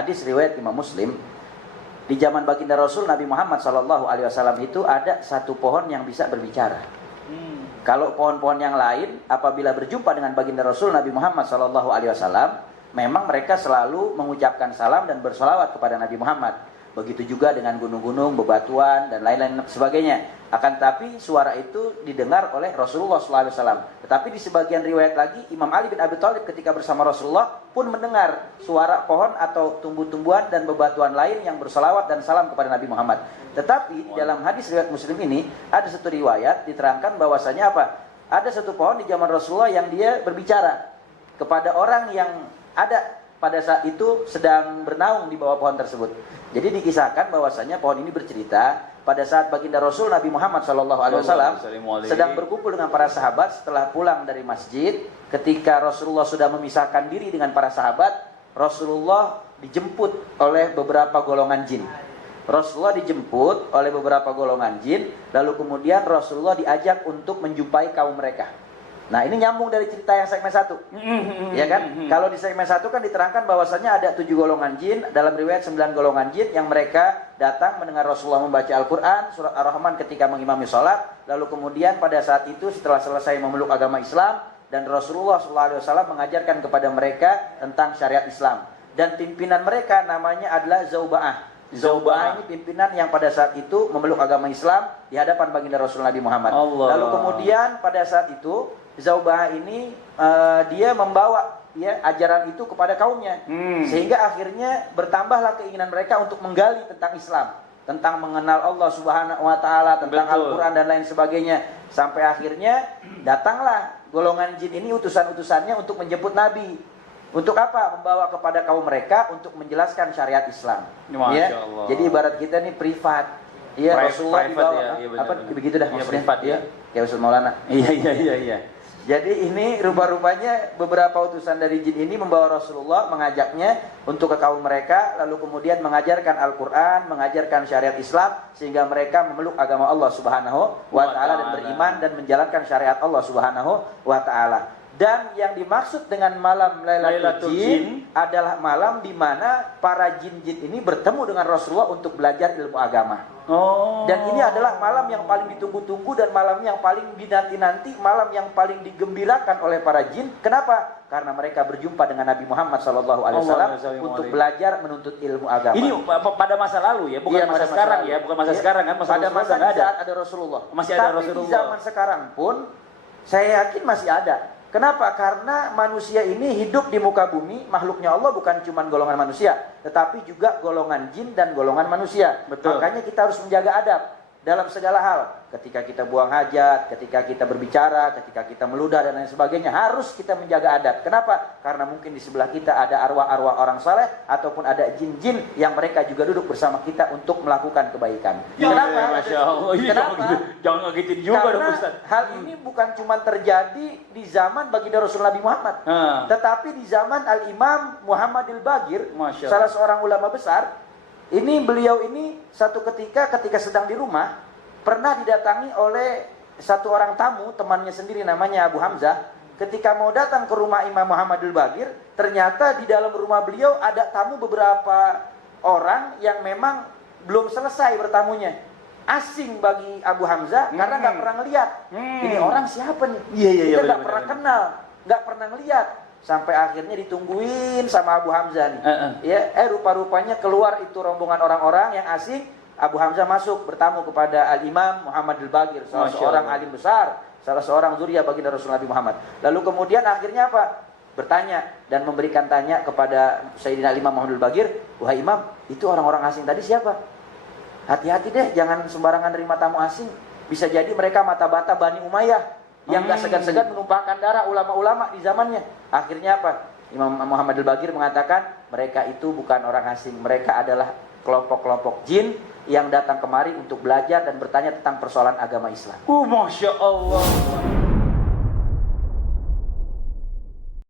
hadis riwayat Imam Muslim, di zaman baginda Rasul Nabi Muhammad SAW itu ada satu pohon yang bisa berbicara. Kalau pohon-pohon yang lain apabila berjumpa dengan baginda Rasul Nabi Muhammad SAW, memang mereka selalu mengucapkan salam dan bersolawat kepada Nabi Muhammad. Begitu juga dengan gunung-gunung, bebatuan dan lain-lain sebagainya. Akan tetapi suara itu didengar oleh Rasulullah SAW. Tetapi di sebagian riwayat lagi, Imam Ali bin Abi Thalib ketika bersama Rasulullah pun mendengar suara pohon atau tumbuh-tumbuhan dan bebatuan lain yang bersolawat dan salam kepada Nabi Muhammad. Tetapi di dalam hadis riwayat Muslim ini ada satu riwayat diterangkan bahwasanya apa? Ada satu pohon di zaman Rasulullah yang dia berbicara kepada orang yang ada pada saat itu sedang bernaung di bawah pohon tersebut. Jadi dikisahkan bahwasanya pohon ini bercerita pada saat baginda Rasul Nabi Muhammad SAW sedang berkumpul dengan para sahabat setelah pulang dari masjid. Ketika Rasulullah sudah memisahkan diri dengan para sahabat, Rasulullah dijemput oleh beberapa golongan jin. Rasulullah dijemput oleh beberapa golongan jin, lalu kemudian Rasulullah diajak untuk menjumpai kaum mereka. Nah, ini nyambung dari cerita yang segmen 1. Ya kan? Kalau di segmen 1 kan diterangkan bahwasanya ada 7 golongan jin, dalam riwayat 9 golongan jin yang mereka datang mendengar Rasulullah membaca Al-Qur'an, surat Ar-Rahman ketika mengimami salat, lalu kemudian pada saat itu setelah selesai memeluk agama Islam dan Rasulullah SAW mengajarkan kepada mereka tentang syariat Islam. Dan pimpinan mereka namanya adalah Zauba'ah. Zauba'ah ini pimpinan yang pada saat itu memeluk agama Islam di hadapan baginda Rasul Nabi Muhammad. Lalu kemudian pada saat itu Zauba'ah ini dia membawa ya ajaran itu kepada kaumnya, sehingga akhirnya bertambahlah keinginan mereka untuk menggali tentang Islam, tentang mengenal Allah Subhanahu wa taala, tentang Al-Qur'an dan lain sebagainya. Sampai akhirnya datanglah golongan jin ini utusan-utusannya untuk menjemput Nabi. Untuk apa? Membawa kepada kaum mereka untuk menjelaskan syariat Islam. Ya. Jadi ibarat kita ini privat. Iya, Rasulullah dibawa ya, apa begitu dah maksudnya ya. Kayak Ustaz Maulana. Iya. Jadi ini rupa-rupanya beberapa utusan dari jin ini membawa Rasulullah, mengajaknya untuk ke kaum mereka, lalu kemudian mengajarkan Al-Qur'an, mengajarkan syariat Islam sehingga mereka memeluk agama Allah Subhanahu wa taala dan beriman dan menjalankan syariat Allah Subhanahu wa taala. Dan yang dimaksud dengan malam Lailatul Jin adalah malam di mana para jin-jin ini bertemu dengan Rasulullah untuk belajar ilmu agama. Dan ini adalah malam yang paling ditunggu-tunggu dan malam yang paling dinanti-nanti, malam yang paling digembirakan oleh para jin. Kenapa? Karena mereka berjumpa dengan Nabi Muhammad SAW untuk belajar menuntut ilmu agama. Ini pada masa lalu ya, bukan masa sekarang ya, bukan masa sekarang kan? Pada masa saat ada Rasulullah. Masih ada Tapi Rasulullah. di zaman sekarang pun saya yakin masih ada. Kenapa? Karena manusia ini hidup di muka bumi, makhluknya Allah bukan cuma golongan manusia, tetapi juga golongan jin dan golongan manusia. Betul. Makanya kita harus menjaga adab dalam segala hal. Ketika kita buang hajat, ketika kita berbicara, ketika kita meludah dan lain sebagainya, harus kita menjaga adab. Kenapa? Karena mungkin di sebelah kita ada arwah-arwah orang saleh ataupun ada jin-jin yang mereka juga duduk bersama kita untuk melakukan kebaikan. Kenapa? Masya Allah. Kenapa? Jangan ngagetin juga dong Karena Ustaz. hal ini bukan cuma terjadi di zaman baginda Rasul Nabi Muhammad, tetapi di zaman Al-Imam Muhammadil Baqir, salah seorang ulama besar. Beliau ini satu ketika sedang di rumah pernah didatangi oleh satu orang tamu, temannya sendiri namanya Abu Hamzah. Ketika mau datang ke rumah Imam Muhammadul Baqir, ternyata di dalam rumah beliau ada tamu beberapa orang yang memang belum selesai bertamunya. Asing bagi Abu Hamzah karena nggak pernah ngeliat. Ini orang siapa nih? Kita nggak pernah kenal, nggak pernah ngeliat. Sampai akhirnya ditungguin sama Abu Hamzah nih. Rupa-rupanya keluar itu rombongan orang-orang yang asing. Abu Hamzah masuk bertamu kepada Al-Imam Muhammadul Baqir, salah seorang alim besar, salah seorang zuriyah baginda Rasul Nabi Muhammad. Lalu kemudian akhirnya apa? Bertanya dan memberikan tanya kepada Sayyidina Imam Muhammadul Baqir, "Wahai Imam, itu orang-orang asing tadi siapa? Hati-hati deh, jangan sembarangan terima tamu asing. Bisa jadi mereka mata-bata Bani Umayyah yang gak segan-segan menumpahkan darah ulama-ulama di zamannya." Akhirnya apa? Imam Muhammadul Baqir mengatakan, mereka itu bukan orang asing, mereka adalah kelompok-kelompok jin yang datang kemari untuk belajar dan bertanya tentang persoalan agama Islam. Masya Allah.